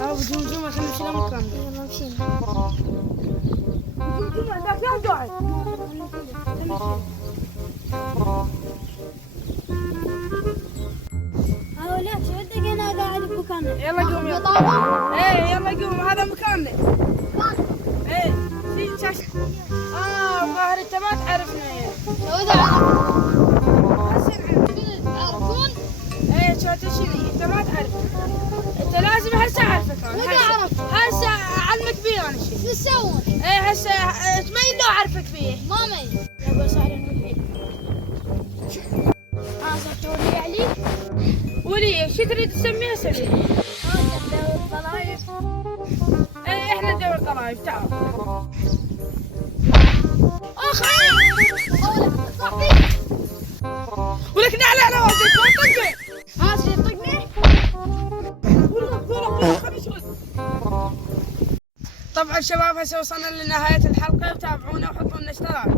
أهو بجمجمة خلينا نمشي لمكان. يلا مشينا. بجمجمة ذاك لا قاعد. هاو لا شو بدك أنا قاعد بمكاننا. يلا قوم يلا. إيه يلا قوم هذا مكاننا. إيه في شاش. ظاهر أنت ما تعرفنا يا. شو تعرف؟ هسه تعرفون؟ إيه شو تشيني أنت ما تعرفنا. أنت لازم هسه أعرفك أنا. وين أعرف؟ هسه أعلمك بيه أنا شيء. شو تسوون؟ إيه هسه تميل لو أعرفك بيه. ما مي. يلا سهل نقول. صرت ولي عليك؟ ولي شو تريد تسميها سمي؟ دور الطلايف. إيه إحنا دور قرايب تعال. أخ صاحبي. ولك نعلى على وجهك ما تطقه. ها شو طقني؟ طبعا شباب هسه وصلنا لنهاية الحلقة وتابعونا وحطوا لنا اشتراك.